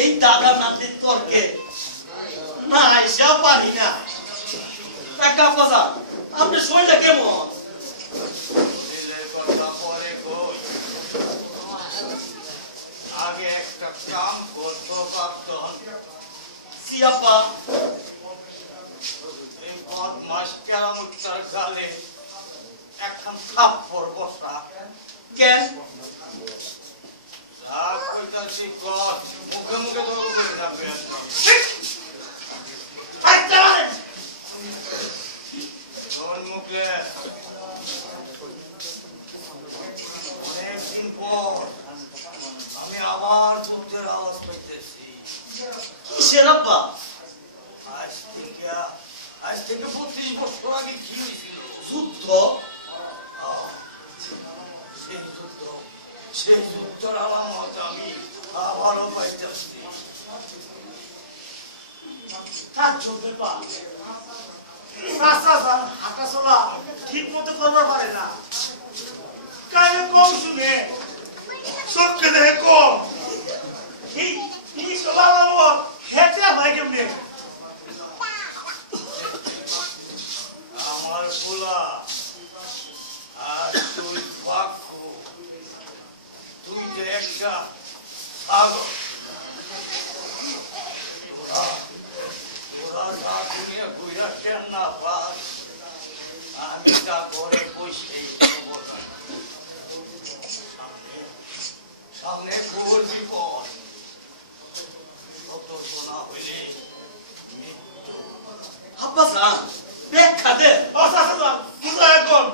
এই দাদা নাতির তর্কে না আইসাও পারি না। টাকা বাজার আপনার শরীরটা কেমন? আগে একটা কাম করতো পারতো সিয়াপা এই বদমাস কেরামতার গালে একখান থাপ্পড় বসা। কেন? যা কইতাছি কর, মুখে মুখে তো বলে যাবে। তোর মুখে অনেকদিন পর আমি আবার যুদ্ধের আওয়াজ পাইতেছি। কিসের আব্বা? আজ থেকে 32 বছর আগে কি হয়েছিল? যুদ্ধ? সেই যুদ্ধের আলামত আমি আবারও পাইতেছি। হাঁটা চলা ঠিক মতো করবার পারে না, কানে কম শুনে, চোখে দেখে কম। এই সবার খেতে হয় কেমনে? আমার পোলা আর তুই বাক্য, তুই যে একটা পাগল। ওরা যা দুনিয়া ঘুরা কেন না পাস, আমি তা করে বসে সামনে ঘোর বিপদ, সতর্ক না হইলে মৃত্যু। আব্বা যান ব্যাখ্যা দেন। কোথায় এখন?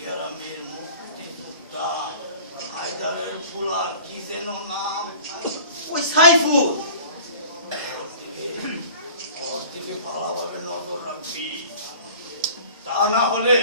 গ্রামের মুক্তিযোদ্ধা হায়দারের ফুলার কি যেন নাম, ওই সাইফুল। ওর দিকে ভালোভাবে নজর রাখবি, তা না হলে